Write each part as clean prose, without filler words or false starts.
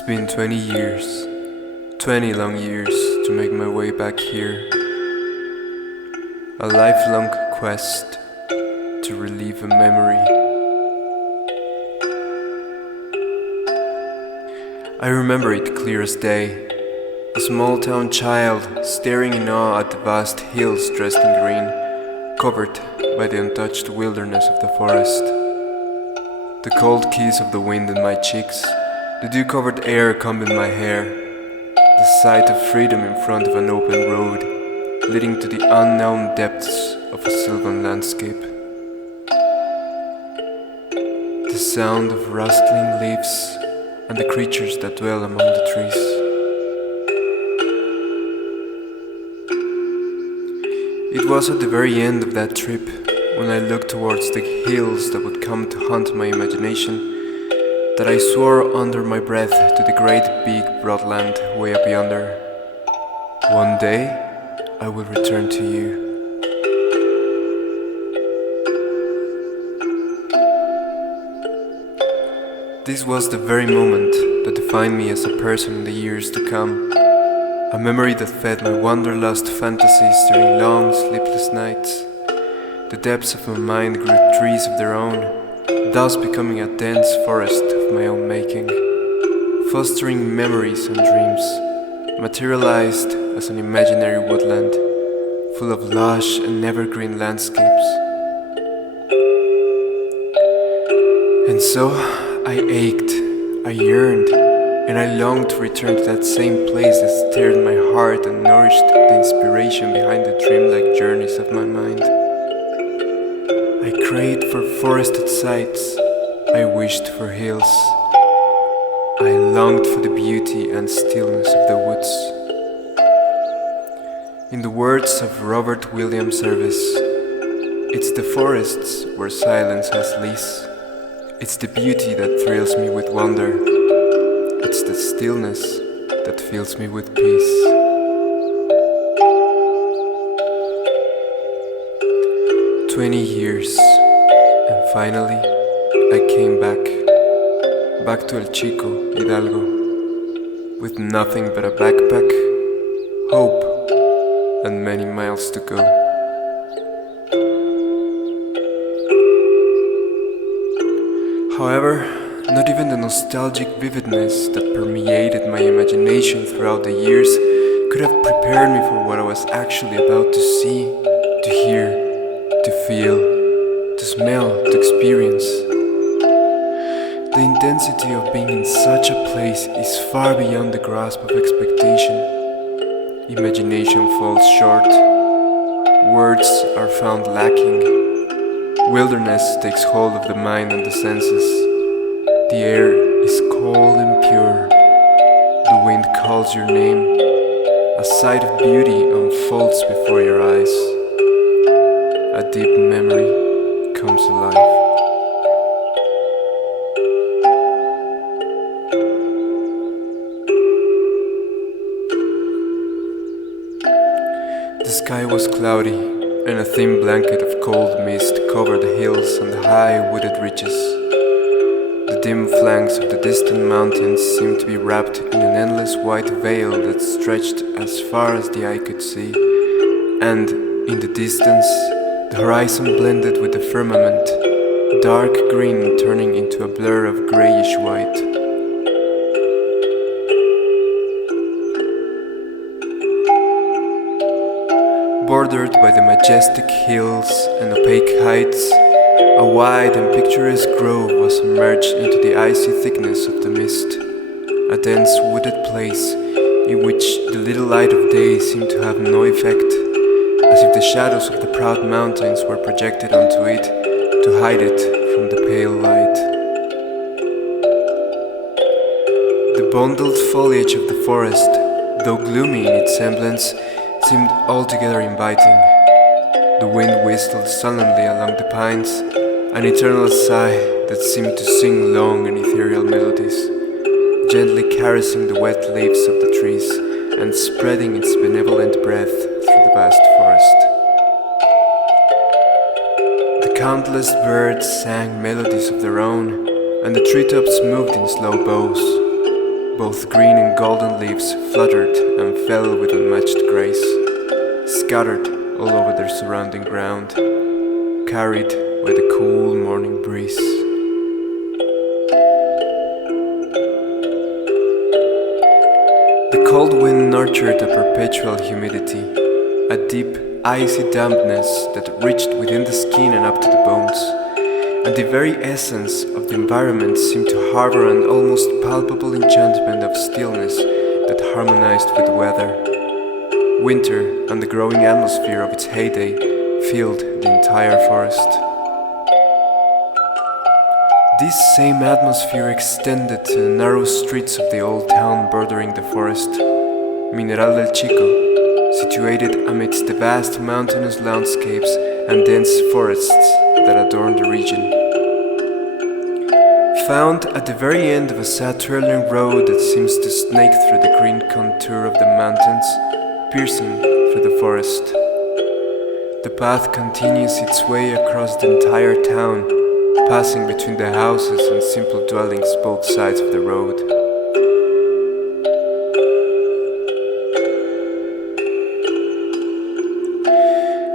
It's been 20 years, 20 long years to make my way back here. A lifelong quest to relive a memory. I remember it clear as day. A small town child staring in awe at the vast hills dressed in green, covered by the untouched wilderness of the forest. The cold kiss of the wind in my cheeks, the dew-covered air combing my hair, the sight of freedom in front of an open road, leading to the unknown depths of a sylvan landscape. The sound of rustling leaves and the creatures that dwell among the trees. It was at the very end of that trip, when I looked towards the hills that would come to haunt my imagination, that I swore under my breath to the great big broad land way up yonder. One day, I will return to you. This was the very moment that defined me as a person in the years to come. A memory that fed my wanderlust fantasies during long sleepless nights. The depths of my mind grew trees of their own, thus becoming a dense forest of my own making, fostering memories and dreams, materialized as an imaginary woodland, full of lush and evergreen landscapes. And so I ached, I yearned, and I longed to return to that same place that stirred my heart and nourished the inspiration behind the dreamlike journeys of my mind. I craved for forested sights, I wished for hills, I longed for the beauty and stillness of the woods. In the words of Robert William Service, it's the forests where silence has lease. It's the beauty that thrills me with wonder. It's the stillness that fills me with peace. "20 years, and finally I came back to El Chico, Hidalgo, with nothing but a backpack, hope, and many miles to go. However, not even the nostalgic vividness that permeated my imagination throughout the years could have prepared me for what I was actually about to see, to hear, to feel, to smell, to experience. The intensity of being in such a place is far beyond the grasp of expectation. Imagination falls short, words are found lacking. Wilderness takes hold of the mind and the senses. The air is cold and pure. The wind calls your name. A sight of beauty unfolds before your eyes. A deep memory comes alive. The sky was cloudy, and a thin blanket of cold mist covered the hills and the high wooded ridges. The dim flanks of the distant mountains seemed to be wrapped in an endless white veil that stretched as far as the eye could see, and, in the distance, the horizon blended with the firmament, dark green turning into a blur of grayish white. Bordered by the majestic hills and opaque heights, a wide and picturesque grove was submerged into the icy thickness of the mist, a dense wooded place in which the little light of day seemed to have no effect, as if the shadows of the proud mountains were projected onto it to hide it from the pale light. The bundled foliage of the forest, though gloomy in its semblance, seemed altogether inviting. The wind whistled sullenly along the pines, an eternal sigh that seemed to sing long and ethereal melodies, gently caressing the wet leaves of the trees and spreading its benevolent breath through the vast forest. The countless birds sang melodies of their own, and the treetops moved in slow bows. Both green and golden leaves fluttered and fell with unmatched grace, scattered all over their surrounding ground, carried by the cool morning breeze. The cold wind nurtured a perpetual humidity, a deep, icy dampness that reached within the skin and up to the bones, and the very essence of the environment seemed to harbor an almost palpable enchantment of stillness that harmonized with the weather. Winter and the growing atmosphere of its heyday filled the entire forest. This same atmosphere extended to the narrow streets of the old town bordering the forest, Mineral del Chico, situated amidst the vast mountainous landscapes and dense forests that adorn the region. Found at the very end of a sad twirling road that seems to snake through the green contour of the mountains, piercing through the forest. The path continues its way across the entire town, passing between the houses and simple dwellings both sides of the road.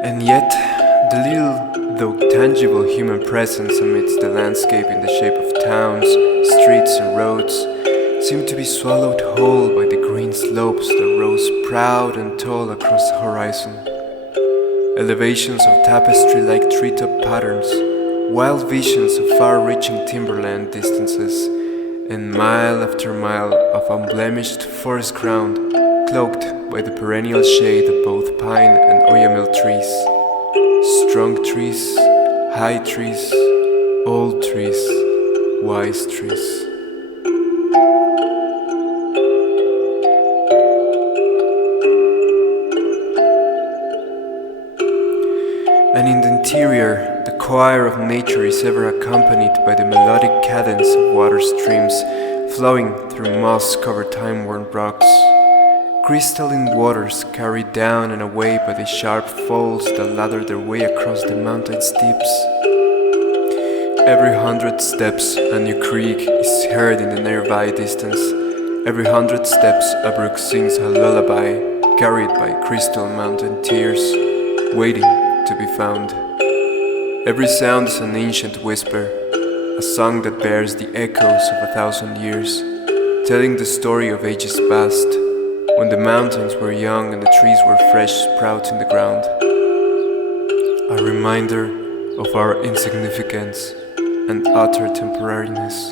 And yet, the little though tangible human presence amidst the landscape in the shape of towns, streets and roads seemed to be swallowed whole by the green slopes that rose proud and tall across the horizon. Elevations of tapestry-like treetop patterns, wild visions of far-reaching timberland distances, and mile after mile of unblemished forest ground, cloaked by the perennial shade of both pine and oyamel trees. Strong trees, high trees, old trees, wise trees. And in the interior, the choir of nature is ever accompanied by the melodic cadence of water streams flowing through moss-covered time-worn rocks. Crystalline waters carried down and away by the sharp falls that ladder their way across the mountain steeps. Every 100 steps a new creek is heard in the nearby distance. Every 100 steps a brook sings a lullaby carried by crystal mountain tears, waiting to be found. Every sound is an ancient whisper, a song that bears the echoes of 1,000 years, telling the story of ages past, when the mountains were young and the trees were fresh sprouts in the ground. A reminder of our insignificance and utter temporariness.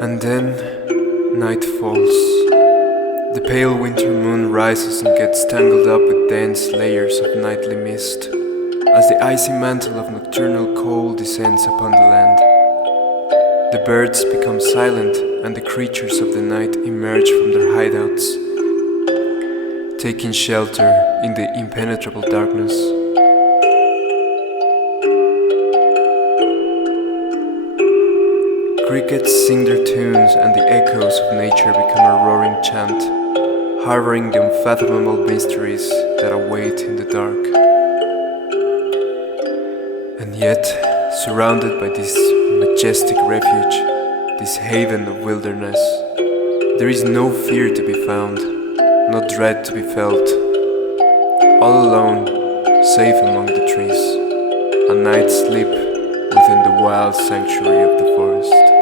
And then night falls. The pale winter moon rises and gets tangled up with dense layers of nightly mist as the icy mantle of nocturnal cold descends upon the land. The birds become silent and the creatures of the night emerge from their hideouts, taking shelter in the impenetrable darkness. Crickets sing their tunes and the echoes of nature become a roaring chant, harboring the unfathomable mysteries that await in the dark. And yet, surrounded by this majestic refuge, this haven of wilderness, there is no fear to be found, no dread to be felt. All alone, safe among the trees, a night's sleep within the wild sanctuary of the forest.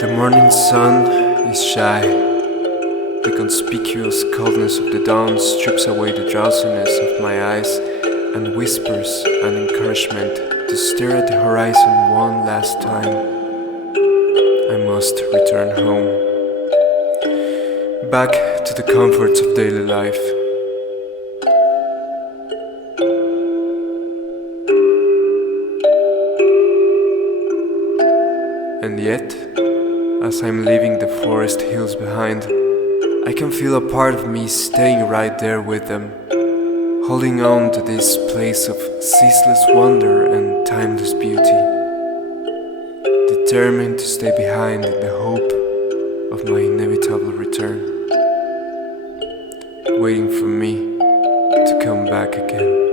The morning sun is shy. The conspicuous coldness of the dawn strips away the drowsiness of my eyes and whispers an encouragement to stare at the horizon one last time. I must return home, back to the comforts of daily life. And yet, as I'm leaving the forest hills behind, I can feel a part of me staying right there with them, holding on to this place of ceaseless wonder and timeless beauty, determined to stay behind in the hope of my inevitable return, waiting for me to come back again.